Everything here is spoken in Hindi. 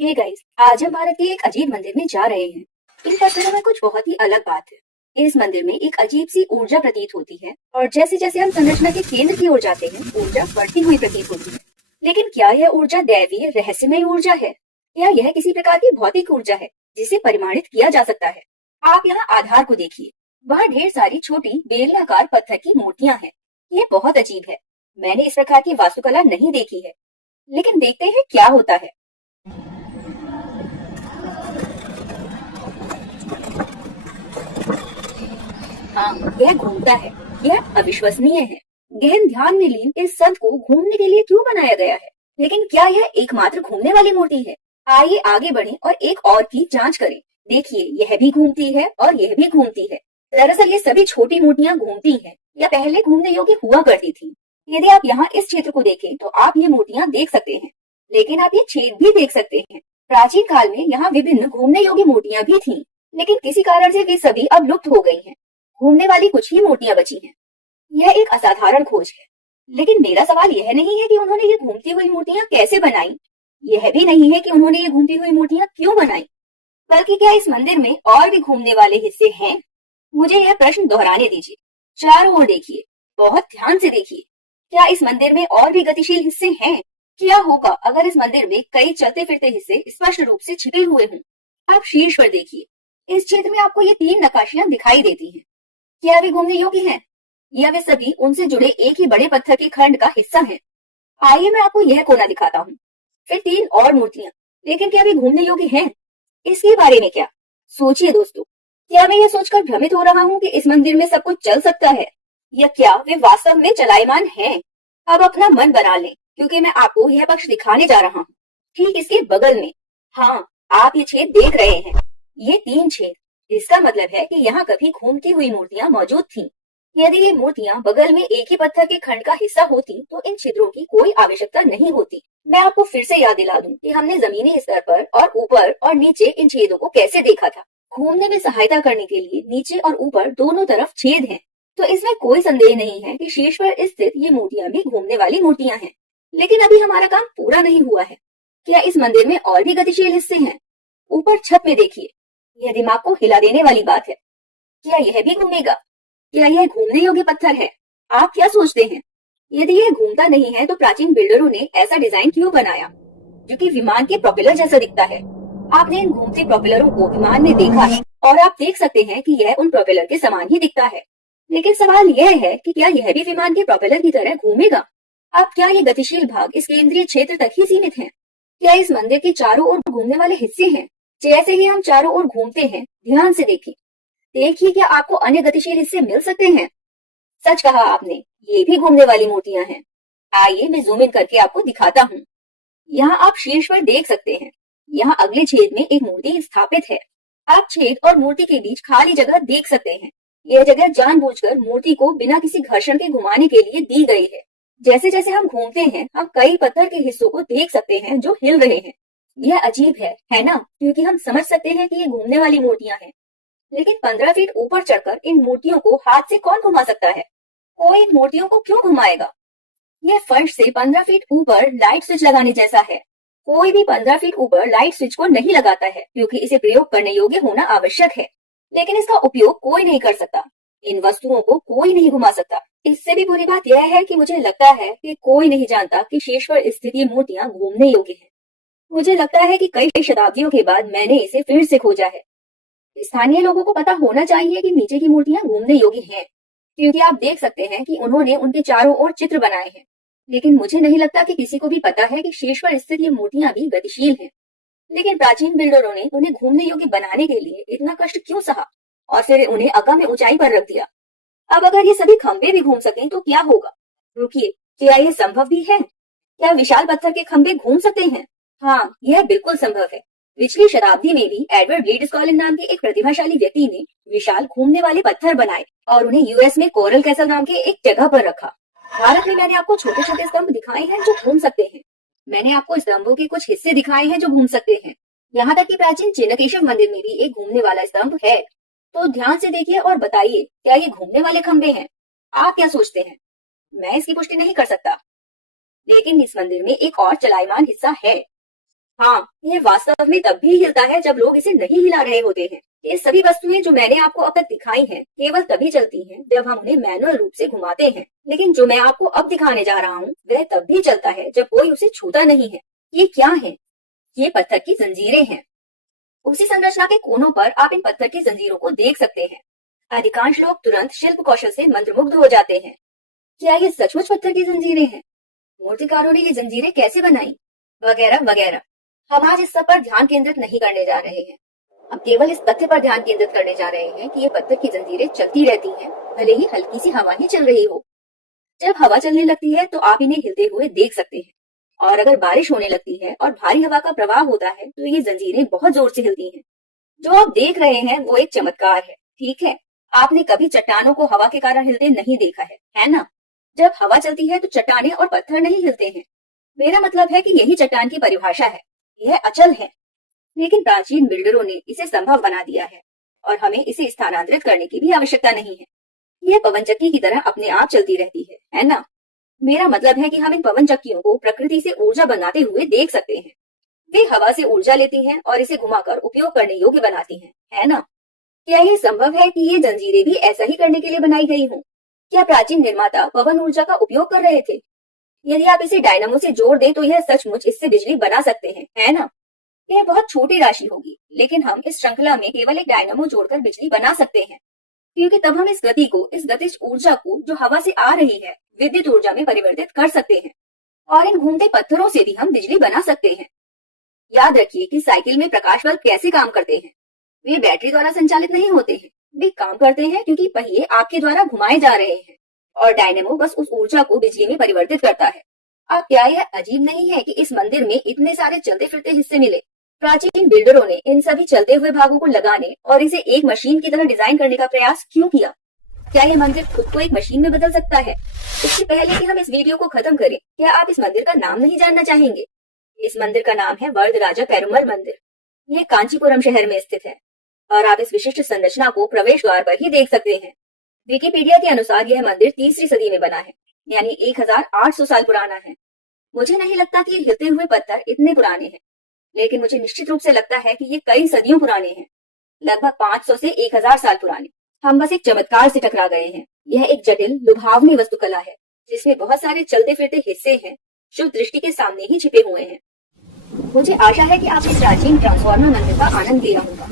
हे गाइस, आज हम भारत के एक अजीब मंदिर में जा रहे हैं। इन पत्थरों में कुछ बहुत ही अलग बात है। इस मंदिर में एक अजीब सी ऊर्जा प्रतीत होती है और जैसे जैसे हम संरचना के केंद्र की ओर जाते हैं, ऊर्जा बढ़ती हुई प्रतीत होती है। लेकिन क्या यह ऊर्जा दैवीय रहस्यमय ऊर्जा है या यह किसी प्रकार की भौतिक ऊर्जा है जिसे परिमाणित किया जा सकता है? आप यहाँ आधार को देखिए। वहाँ ढेर सारी छोटी बेलनाकार पत्थर की मूर्तियां हैं। ये बहुत अजीब है। मैंने इस प्रकार की वास्तुकला नहीं देखी है। लेकिन देखते हैं क्या होता है। हाँ, यह घूमता है। यह अविश्वसनीय है। गहन ध्यान में लीन इस संत को घूमने के लिए क्यों बनाया गया है? लेकिन क्या यह एकमात्र घूमने वाली मूर्ति है? आइए आगे बढ़ें और एक और की जांच करें। देखिए, यह भी घूमती है और यह भी घूमती है। दरअसल ये सभी छोटी मूर्तियां घूमती हैं या पहले घूमने योग्य हुआ करती थी। यदि आप यहाँ इस क्षेत्र को देखें तो आप ये मूर्तियां देख सकते हैं, लेकिन आप ये छेद भी देख सकते हैं। प्राचीन काल में यहाँ विभिन्न घूमने योग्य मूर्तियां भी थीं, लेकिन किसी कारण से वे सभी अब लुप्त हो गई हैं। घूमने वाली कुछ ही मूर्तियां बची हैं। यह एक असाधारण खोज है। लेकिन मेरा सवाल यह नहीं है कि उन्होंने ये घूमती हुई मूर्तियां कैसे बनाई। यह भी नहीं है कि उन्होंने ये घूमती हुई मूर्तियां क्यों बनाई, बल्कि क्या इस मंदिर में और भी घूमने वाले हिस्से हैं? मुझे यह प्रश्न दोहराने दीजिए। चारों ओर देखिए, बहुत ध्यान से देखिए। क्या इस मंदिर में और भी गतिशील हिस्से हैं? क्या होगा अगर इस मंदिर में कई चलते फिरते हिस्से स्पष्ट रूप से छिपे हुए हों? आप शीर्ष पर देखिए। इस क्षेत्र में आपको ये 3 नक्काशियां दिखाई देती हैं। क्या वे घूमने योग्य हैं या वे सभी उनसे जुड़े एक ही बड़े पत्थर के खंड का हिस्सा हैं? आइए मैं आपको यह कोना दिखाता हूँ। फिर 3 और मूर्तियां। लेकिन क्या वे घूमने योग्य हैं? इसके बारे में क्या? सोचिए दोस्तों, क्या मैं यह सोचकर भ्रमित हो रहा हूँ कि इस मंदिर में सब कुछ चल सकता है, या क्या वे वास्तव में चलायमान हैं? अब अपना मन बना लें, क्योंकि मैं आपको यह पक्ष दिखाने जा रहा हूँ। ठीक इसके बगल में, हाँ, आप ये छेद देख रहे हैं। ये 3 छेद। इसका मतलब है कि यहाँ कभी घूमती हुई मूर्तियां मौजूद थीं। यदि ये मूर्तियां बगल में एक ही पत्थर के खंड का हिस्सा होती तो इन छिद्रों की कोई आवश्यकता नहीं होती। मैं आपको फिर से याद दिला दूं कि हमने जमीनी स्तर पर और ऊपर और नीचे इन छेदों को कैसे देखा था। घूमने में सहायता करने के लिए नीचे और ऊपर दोनों तरफ छेद हैं। तो इसमें कोई संदेह नहीं है कि शीर्ष पर स्थित ये मूर्तियां भी घूमने वाली मूर्तियां हैं। लेकिन अभी हमारा काम पूरा नहीं हुआ है। क्या इस मंदिर में और भी गतिशील हिस्से हैं? ऊपर छत में देखिए। यह दिमाग को हिला देने वाली बात है। क्या यह भी घूमेगा? क्या यह घूमने योग्य पत्थर है? आप क्या सोचते हैं? यदि यह घूमता नहीं है तो प्राचीन बिल्डरों ने ऐसा डिजाइन क्यों बनाया, जो कि विमान के प्रोपेलर जैसा दिखता है? आपने इन घूमते प्रोपेलरों को विमान में देखा है और आप देख सकते हैं कि यह उन प्रोपेलर के समान ही दिखता है। लेकिन सवाल यह है कि क्या यह भी विमान के प्रोपेलर की तरह घूमेगा? अब क्या ये गतिशील भाग इस केंद्रीय क्षेत्र तक ही सीमित हैं? क्या इस मंदिर के चारों ओर घूमने वाले हिस्से हैं? जैसे ही हम चारों ओर घूमते हैं, ध्यान से देखिए। देखिए, क्या आपको अन्य गतिशील हिस्से मिल सकते हैं? सच कहा आपने, ये भी घूमने वाली मूर्तियां हैं। आइए मैं जूम इन करके आपको दिखाता हूँ। यहाँ आप शीर्ष पर देख सकते हैं। यहाँ अगले छेद में एक मूर्ति स्थापित है। आप छेद और मूर्ति के बीच खाली जगह देख सकते हैं। यह जगह जानबूझकर मूर्ति को बिना किसी घर्षण के घुमाने के लिए दी गई है। जैसे जैसे हम घूमते हैं, हम कई पत्थर के हिस्सों को देख सकते हैं जो हिल रहे हैं। यह अजीब है ना? क्योंकि हम समझ सकते हैं कि ये घूमने वाली मूर्तियां हैं। लेकिन 15 फीट ऊपर चढ़कर इन मूर्तियों को हाथ से कौन घुमा सकता है? कोई इन मूर्तियों को क्यों घुमाएगा? यह फर्श से 15 फीट ऊपर लाइट स्विच लगाने जैसा है। कोई भी 15 फीट ऊपर लाइट स्विच को नहीं लगाता है, क्योंकि इसे प्रयोग करने योग्य होना आवश्यक है। लेकिन इसका उपयोग कोई नहीं कर सकता। इन वस्तुओं को कोई नहीं घुमा सकता। इससे भी बुरी बात यह है कि मुझे लगता है कि कोई नहीं जानता कि शीर्ष पर स्थित ये मूर्तियां घूमने योग्य हैं। मुझे लगता है कि कई शताब्दियों के बाद मैंने इसे फिर से खोजा है। स्थानीय लोगों को पता होना चाहिए कि नीचे की मूर्तियां घूमने योग्य हैं, क्योंकि आप देख सकते हैं कि उन्होंने उनके चारों ओर चित्र बनाए हैं। लेकिन मुझे नहीं लगता कि किसी को भी पता है कि शीर्ष पर स्थित ये मूर्तियां भी गतिशील हैं। लेकिन प्राचीन बिल्डरों ने उन्हें घूमने योग्य बनाने के लिए इतना कष्ट क्यों सहा और फिर उन्हें अगम्य ऊंचाई पर रख दिया? अब अगर ये सभी खंभे भी घूम सकें तो क्या होगा? रुकिए, क्या यह संभव भी है? क्या विशाल पत्थर के खंभे घूम सकते हैं? हाँ, यह बिल्कुल संभव है। पिछली शताब्दी में भी एडवर्ड ब्लीड स्कॉलिन नाम के एक प्रतिभाशाली व्यक्ति ने विशाल घूमने वाले पत्थर बनाए और उन्हें यूएस में कोरल कैसल नाम के एक जगह पर रखा। भारत में मैंने आपको छोटे छोटे स्तंभ दिखाए हैं जो घूम सकते हैं। मैंने आपको स्तंभों के कुछ हिस्से दिखाए हैं जो घूम सकते हैं। यहाँ तक कि प्राचीन चिन्नकेशव मंदिर में भी एक घूमने वाला स्तंभ है। तो ध्यान से देखिए और बताइए, क्या ये घूमने वाले खंभे हैं? आप क्या सोचते हैं? मैं इसकी पुष्टि नहीं कर सकता, लेकिन इस मंदिर में एक और चलायमान हिस्सा है। हाँ, ये वास्तव में तब भी हिलता है जब लोग इसे नहीं हिला रहे होते हैं। ये सभी वस्तुएं जो मैंने आपको अब तक दिखाई हैं, केवल तभी चलती हैं जब हम उन्हें मैनुअल रूप से घुमाते हैं। लेकिन जो मैं आपको अब दिखाने जा रहा हूँ वह तब भी चलता है जब कोई उसे छूता नहीं है। ये क्या है? ये पत्थर की जंजीरें हैं। उसी संरचना के कोनों पर आप इन पत्थर की जंजीरों को देख सकते हैं। अधिकांश लोग तुरंत शिल्प कौशल से मंत्रमुग्ध हो जाते हैं। क्या ये सचमुच पत्थर की जंजीरें हैं? मूर्तिकारों ने ये जंजीरें कैसे बनाई? वगैरह वगैरह। हम आज इस सब पर ध्यान केंद्रित नहीं करने जा रहे हैं। हम केवल इस तथ्य पर ध्यान केंद्रित करने जा रहे हैं कि ये पत्थर की जंजीरें चलती रहती हैं, भले ही हल्की सी हवा ही चल रही हो। जब हवा चलने लगती है तो आप इन्हें हिलते हुए देख सकते हैं, और अगर बारिश होने लगती है और भारी हवा का प्रवाह होता है तो ये जंजीरें बहुत जोर से हिलती हैं। जो आप देख रहे हैं वो एक चमत्कार है, ठीक है? आपने कभी चट्टानों को हवा के कारण हिलते नहीं देखा है ना? जब हवा चलती है तो चट्टानें और पत्थर नहीं हिलते हैं। मेरा मतलब है कि यही चट्टान की परिभाषा है। यह अचल है। लेकिन प्राचीन बिल्डरों ने इसे संभव बना दिया है और हमें इसे स्थानांतरित करने की भी आवश्यकता नहीं है। यह पवन चक्की की तरह अपने आप चलती रहती है ना? मेरा मतलब है कि हम इन पवन चक्कियों को प्रकृति से ऊर्जा बनाते हुए देख सकते हैं। वे हवा से ऊर्जा लेती हैं और इसे घुमाकर उपयोग करने योग्य बनाती हैं, है ना? क्या ये संभव है कि ये जंजीरें भी ऐसा ही करने के लिए बनाई गई हों? क्या प्राचीन निर्माता पवन ऊर्जा का उपयोग कर रहे थे? यदि आप इसे डायनामो से जोड़ दें तो यह सचमुच इससे बिजली बना सकते हैं, है ना? यह बहुत छोटी राशि होगी, लेकिन हम इस श्रृंखला में केवल एक डायनामो जोड़कर बिजली बना सकते हैं, क्योंकि तब हम इस गति को, इस गतिज ऊर्जा को जो हवा से आ रही है, विद्युत ऊर्जा में परिवर्तित कर सकते हैं। और इन घूमते पत्थरों से भी हम बिजली बना सकते हैं। याद रखिए कि साइकिल में प्रकाश बल्ब कैसे काम करते हैं। वे बैटरी द्वारा संचालित नहीं होते हैं। वे काम करते हैं क्योंकि पहिए आपके द्वारा घुमाए जा रहे हैं और डायनेमो बस उस ऊर्जा को बिजली में परिवर्तित करता है। अब क्या यह अजीब नहीं है कि इस मंदिर में इतने सारे चलते फिरते हिस्से मिले? प्राचीन बिल्डरों ने इन सभी चलते हुए भागों को लगाने और इसे एक मशीन की तरह डिजाइन करने का प्रयास क्यों किया? क्या यह मंदिर खुद को एक मशीन में बदल सकता है? इससे पहले कि हम इस वीडियो को खत्म करें, क्या आप इस मंदिर का नाम नहीं जानना चाहेंगे? इस मंदिर का नाम है वरदराजा पेरुमल मंदिर। ये कांचीपुरम शहर में स्थित है और आप इस विशिष्ट संरचना को प्रवेश द्वार पर ही देख सकते हैं। विकिपीडिया के अनुसार यह मंदिर 3री सदी में बना है, यानी 1800 साल पुराना है। मुझे नहीं लगता कि ये हिलते हुए पत्थर इतने पुराने हैं, लेकिन मुझे निश्चित रूप से लगता है कि ये कई सदियों पुराने हैं, लगभग 500 से 1000 साल पुराने। हम बस एक चमत्कार से टकरा गए हैं। यह एक जटिल, लुभावनी वस्तुकला है जिसमें बहुत सारे चलते फिरते हिस्से हैं जो दृष्टि के सामने ही छिपे हुए हैं। मुझे आशा है कि आप इस प्राचीन ट्रांसफॉर्मर मंदिर का आनंद लिया होगा।